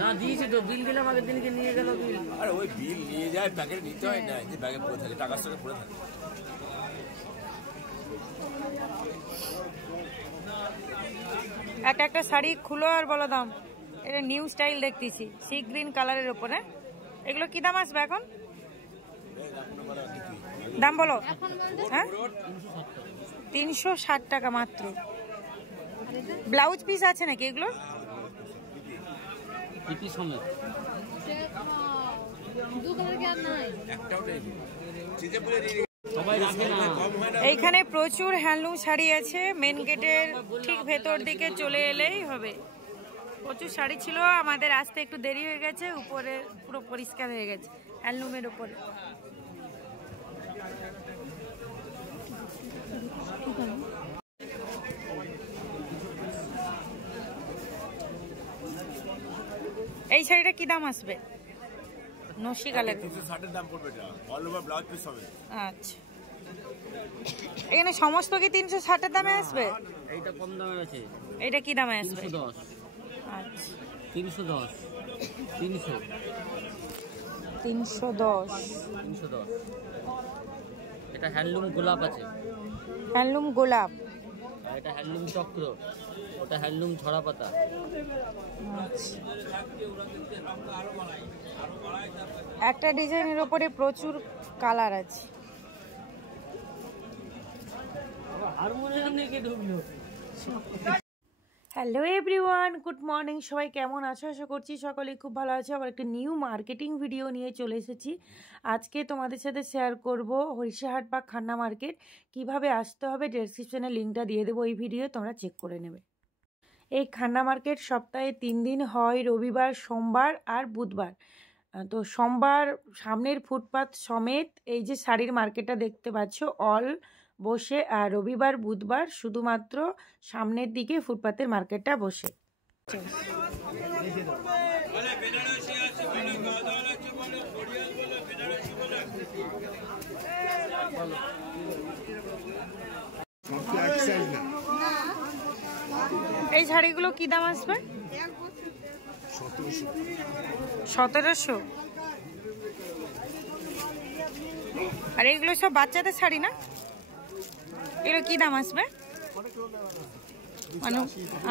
না দিয়েছি তো, বিল দিলাম আগের দিনকে, নিয়ে গেল বিল। আরে ওই বিল নিয়ে যায়, প্যাকেট নিতে হয় না, যে ব্যাগে পড়ে থাকে, টাকার সঙ্গে পড়ে থাকে। একটা একটা শাড়ি খুলো আর বলো দাম। এটা নিউ স্টাইল দেখতেছি, সি গ্রিন কালারের উপরে। এগুলো কি দাম আসবে এখন? দাম বলো। হ্যাঁ, 360 টাকা মাত্র। ব্লাউজ পিস আছে নাকি এগুলো? এইখানে প্রচুর হ্যান্ডলুম শাড়ি আছে। মেন গেটের ঠিক ভেতর দিকে চলে এলেই হবে। প্রচুর শাড়ি ছিল, আমাদের আসতে একটু দেরি হয়ে গেছে। উপরে পুরো পরিষ্কার হয়ে গেছে হ্যান্ডলুমের উপরে। এই শাড়িটা কি দাম আসবে? নকশি কালার। 360 দাম পড়বে, এটা অল ওভার ব্লাউজ পিস হবে। আচ্ছা, এখানে সমস্ত কি 360 দামে আসবে? এইটা কম দামে আছে। এটা কি দামে আসবে? 310। আচ্ছা, 310 300 310 310। এটা হ্যান্ডলুম গোলাপ আছে। হ্যান্ডলুম গোলাপ। আর এটা হ্যান্ডলুম চক্র, ওটা হ্যান্ডলুম ছড়া পাতা। একটা ডিজাইনের উপরে প্রচুর কালার আছে। Hello everyone, good morning. সবাই কেমন আছো? আশা করছি সকলেই খুব ভালো আছে। আবার একটা নিউ মার্কেটিং ভিডিও নিয়ে চলে এসেছি। আজকে তোমাদের সাথে শেয়ার করব হরিষাহাট বা খান্না মার্কেট কিভাবে আসতে হবে। ডেসক্রিপশনে লিঙ্কটা দিয়ে দেবো, এই ভিডিও তোমরা চেক করে নেবে। এই খান্না মার্কেট সপ্তাহে 3 দিন হয়, রবিবার, সোমবার আর বুধবার। তো সোমবার সামনের ফুটপাথ সমেত এই যে শাড়ির মার্কেটটা দেখতে পাচ্ছ অল বসে, আর রবিবার বুধবার শুধুমাত্র সামনের দিকে ফুটপাতের মার্কেটটা বসে। এই শাড়িগুলো কি দাম আসবে? 1700। আর এগুলো সব বাচ্চাদের শাড়ি না? এগুলো কি দাম আসবে?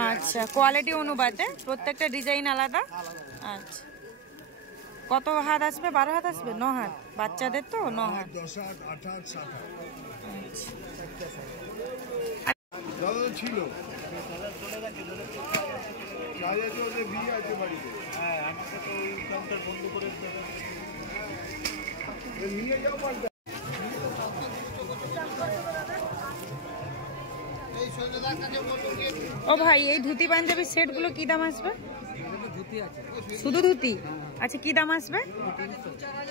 আচ্ছা, কোয়ালিটি অনুপাতে প্রত্যেকটা ডিজাইন আলাদা। আচ্ছা, কত হাত আসবে? 12 হাত আসবে? 9 হাত বাচ্চাদের তো? 9 হাত। ছিল ও ভাই, এই ধুতি পাঞ্জাবি সেটগুলো কি দাম আসবে? শুধু ধুতি? আচ্ছা, কি দাম আসবে?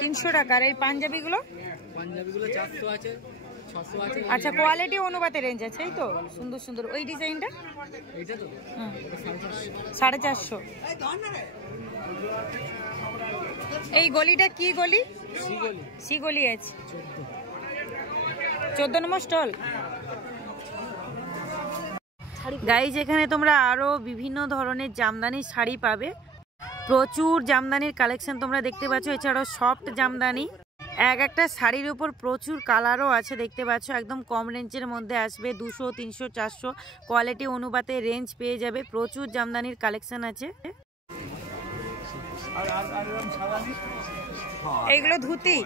300 টাকা। আর এই পাঞ্জাবিগুলো? 400 আছে, 600 আছে। আচ্ছা, কোয়ালিটি অনুপাতে রেঞ্জ আছে, এই তো? সুন্দর সুন্দর। ওই ডিজাইনটা এইটা তো 450। এই গলিটা কি গলি? সি গলি আছে। 14 নম্বর স্টল। গাইজ, এখানে তোমরা আরো বিভিন্ন ধরনের জামদানির শাড়ি পাবে। প্রচুর জামদানির কালেকশন তোমরা দেখতে পাচ্ছ। এছাড়াও সফট জামদানি, এক একটা শাড়ির উপর প্রচুর কালারও আছে দেখতে পাচ্ছ। একদম কম রেঞ্জের মধ্যে আসবে, 200, 300, 400 কোয়ালিটি অনুপাতে রেঞ্জ পেয়ে যাবে। প্রচুর জামদানির কালেকশন আছে। এইগুলো ধুতি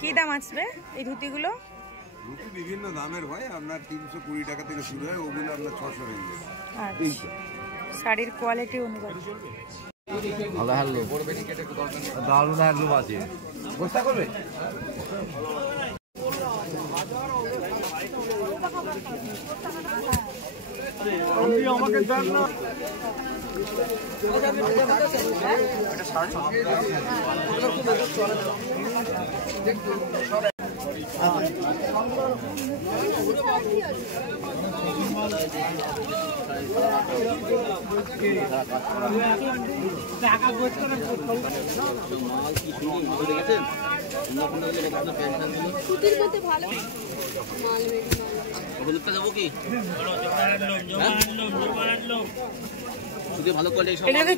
কি দাম আসবে? এই ধুতিগুলো বিভিন্ন দামের ভাই, আপনার 320 টাকা থেকে শুরু হয়, ওগুলো আপনার 600 রেঞ্জে। আচ্ছা, শাড়ির কোয়ালিটি অনুপাতে। ভালো হ্যান্ডলুম, দারুণ হ্যান্ডলুম আছে। বস্তা করবে? আমাকে দেন না। এগুলো কি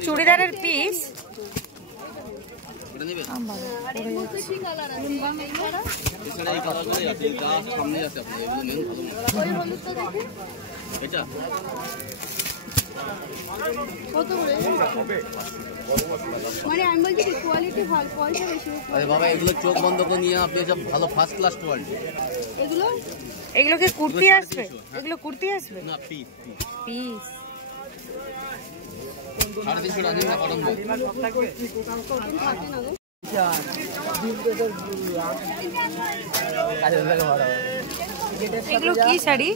চুড়িদারের পিস? মানে আমি বলছি কি কোয়ালিটি ভালো, পয়সা বেশি। আরে বাবা এগুলো চোখ বন্ধ করে নিয়ে আপনি সব ভালো ফার্স্ট ক্লাস কোয়ালিটি। এগুলো কি কুর্তি আসবে? এগুলো কুর্তি আসবে না পিস পিস। 350 টাকা দিন না কটন বল। এগুলো কি শাড়ি?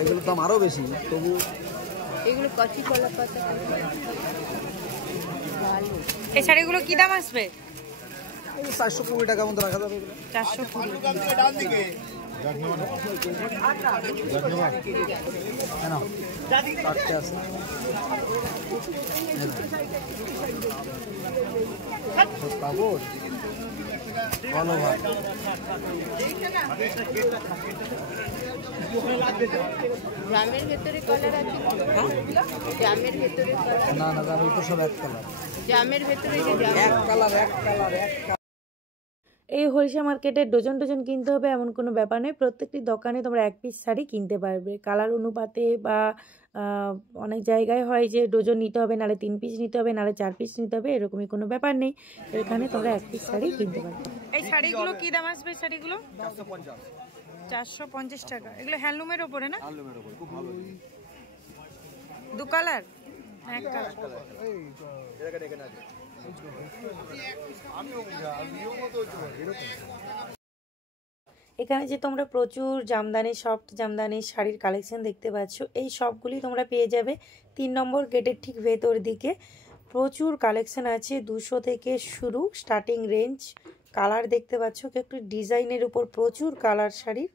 এগুলোর দাম আরো বেশি, তবু এগুলো কচি কলা পাতা। এই শাড়িগুলো কি দাম আসবে? 420 টাকা মতো রাখা যাবে। 420। কাপড় ভালো ভাই। গ্রামের ভেতরে কালার আছে, গ্রামের ভেতরে না না দাম একটু সব এক কালার, গ্রামের ভেতরে এক কালার। এই হরিষা মার্কেটে ডজন ডজন কিনতে হবে এমন কোনো ব্যাপার নয়। প্রত্যেকটি দোকানে তোমরা এক পিস শাড়ি কিনতে পারবে কালার অনুপাতে, বা অনেক জায়গায় হয় যে ডজন নিতে হবে, নাহলে 3 পিস নিতে হবে, নাহলে 4 পিস নিতে হবে, এরকমই কোনো ব্যাপার নেই। এখানে তোমরা এক পিস শাড়ি কিনতে পারবে। এই শাড়িগুলো কি দাম আসবে? শাড়িগুলো 450 টাকা। এগুলো হ্যান্ডলুমের ওপরে না? হ্যান্ডলুমের উপর খুব ভালো। 2 কালার, এক কালার। এখানে যে তোমরা প্রচুর জামদানি, সফট জামদানি শাড়ির কালেকশন দেখতে পাচ্ছ, এই সবগুলি তোমরা পেয়ে যাবে 3 নম্বর গেটের ঠিক ভেতর দিকে। প্রচুর কালেকশন আছে, 200 থেকে শুরু স্টার্টিং রেঞ্জ। কালার দেখতে পাচ্ছ, একটু ডিজাইনের উপর প্রচুর কালার শাড়ির।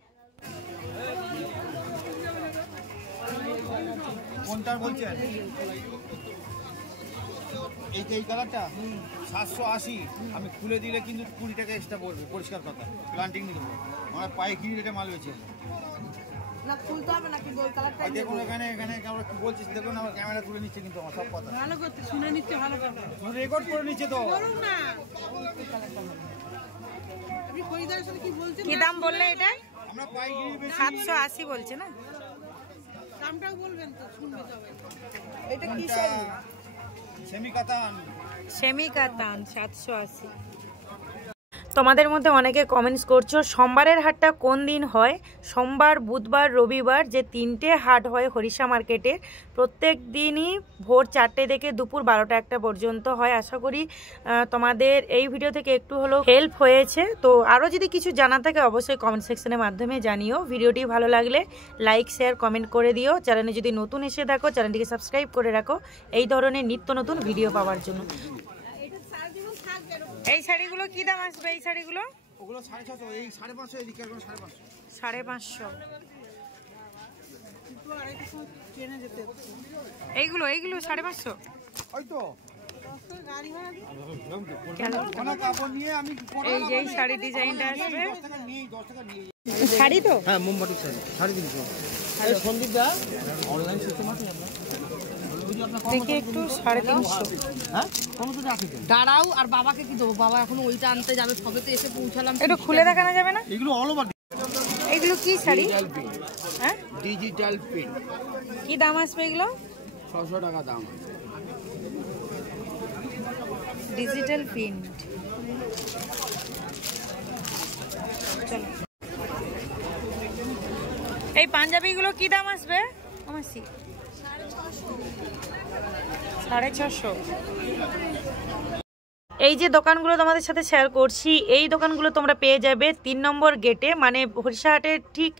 কোনটা বলছেন? এই কালারটা 780। আমি খুলে দিলে কিন্তু 20 টাকা এক্সট্রা পড়বে, পরিষ্কার কথা। প্লান্টিং নিতে হবে, আমার পাইকারি রেটে মাল বেচে না, খুলতে হবে না, কিন্তু ওই কালারটা দেখুন। এখানে আমরা কি বলছিস দেখুন, আমার ক্যামেরা তুলে নিচ্ছে কিন্তু আমার সব কথা ভালো করতে শুনে নিচ্ছে, ভালো কথা রেকর্ড করে নিচ্ছে তো। করুন না। আপনি খরিদারের সাথে কি বলছেন? কি দাম বললে এটা? আমরা পাইকারি বেশি 780 বলছে না? দামটাও বলবেন তো, শুনবে তবে। এটা কি শাড়ি? সেমি কাতান। সেমি কাতান 780। তোমাদের মধ্যে অনেকে কমেন্টস করছো সোমবারের হাটটা কোন দিন হয়। সোমবার, বুধবার, রবিবার যে 3টে হাট হয় হরিষা মার্কেটের, প্রত্যেক দিনই ভোর 4টে থেকে দুপুর 12টা-1টা পর্যন্ত হয়। আশা করি তোমাদের এই ভিডিও থেকে একটু হলেও হেল্প হয়েছে। তো আরও যদি কিছু জানা থাকে অবশ্যই কমেন্ট সেকশনের মাধ্যমে জানিও। ভিডিওটি ভালো লাগলে লাইক, শেয়ার, কমেন্ট করে দিও। চ্যানেলে যদি নতুন এসে থাকো চ্যানেলটিকে সাবস্ক্রাইব করে রাখো এই ধরনের নিত্য নতুন ভিডিও পাওয়ার জন্য। এই শাড়িগুলো কি দাম আসবে? এই শাড়িগুলো ওগুলো 650, এই 550, এদিকে 550। 550। এইগুলো 550। ওই তো কাপড় নিয়ে আমি এই যে শাড়ি ডিজাইনটা আসবে 10 টাকা নিয়ে 10 টাকা নিয়ে শাড়ি তো। হ্যাঁ, মোমবাতি শাড়ি 350। সন্দীপ দা অনলাইন সিস্টেম আছে আপনার? দেখে একটু 350। হ্যাঁ কোনো তো আছে। দাঁড়াও, আর বাবাকে কি দেবো? বাবা এখন ওইটা আনতে যাবে, সবে তো এসে পৌঁছালাম। একটু খুলে দেখানো যাবে না? এগুলো অল ওভার এগুলো কি শাড়ি? হ্যাঁ, ডিজিটাল প্রিন্ট। কি দাম আসবে এগুলো? 600 টাকা দাম। Digital print. চলো, এই পাঞ্জাবিগুলো কি দাম আসবে? আমার 650। এই যে দোকানগুলো তোমাদের সাথে শেয়ার করছি, এই দোকানগুলো তোমরা পেয়ে যাবে 3 নম্বর গেটে, মানে হরিষাহাটের ঠিক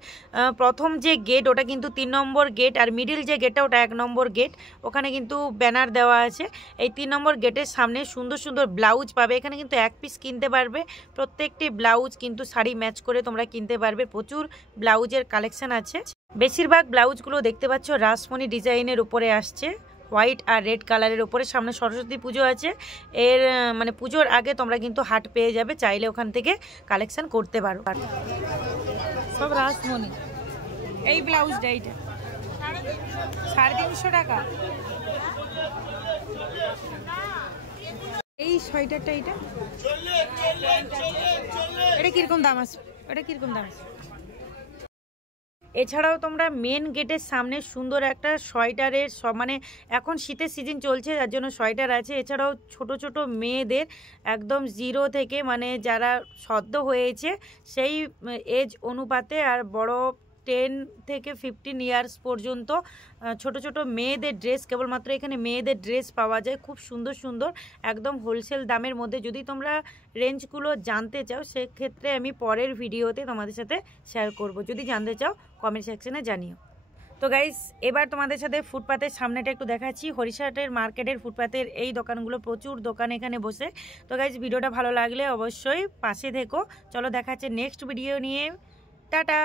প্রথম যে গেট ওটা কিন্তু 3 নম্বর গেট, আর মিডিল যে গেটটা ওটা 1 নম্বর গেট। ওখানে কিন্তু ব্যানার দেওয়া আছে। এই 3 নম্বর গেটের সামনে সুন্দর সুন্দর ব্লাউজ পাবে। এখানে কিন্তু এক পিস কিনতে পারবে, প্রত্যেকটি ব্লাউজ কিন্তু শাড়ি ম্যাচ করে তোমরা কিনতে পারবে। প্রচুর ব্লাউজের কালেকশন আছে। বেশিরভাগ ব্লাউজগুলো দেখতে পাচ্ছ রাসমণি ডিজাইনের উপরে আসছে। হোয়াইট আর রেড কালারের ওপরে। সামনে সরস্বতী পুজো আছে, এর মানে পুজোর আগে তোমরা কিন্তু হাট পেয়ে যাবে, চাইলে ওখান থেকে কালেকশন করতে পারো। সব রাসমণি। এই ব্লাউজটা এইটা 350 টাকা। এই সোয়েটারটা এটা কিরকম দাম আছে? এছাড়াও তোমরা মেন গেটের সামনে সুন্দর একটা সোয়েটারের মানে এখন শীতের সিজন চলছে, যার জন্য সোয়েটার আছে। এছাড়াও ছোট ছোট মেয়েদের একদম 0 থেকে মানে যারা সদ্য হয়েছে সেই এজ অনুপাতে, আর বড় 10 থেকে 15 ইয়ার্স পর্যন্ত ছোট ছোট মেয়েদের ড্রেস, কেবলমাত্র এখানে মেয়েদের ড্রেস পাওয়া যায় খুব সুন্দর সুন্দর একদম হোলসেল দামের মধ্যে। যদি তোমরা রেঞ্জগুলো জানতে চাও সেক্ষেত্রে আমি পরের ভিডিওতে তোমাদের সাথে শেয়ার করব, যদি জানতে চাও কমেন্ট সেকশনে জানিও। তো গাইস, এবার তোমাদের সাথে ফুটপাতের সামনেটা একটু দেখাচ্ছি। হরিশাহাটের মার্কেটের ফুটপাতের এই দোকানগুলো, প্রচুর দোকান এখানে বসে। তো গাইস, ভিডিওটা ভালো লাগলে অবশ্যই পাশে থেকো। চলো দেখাচ্ছে নেক্সট ভিডিও নিয়ে। টাটা।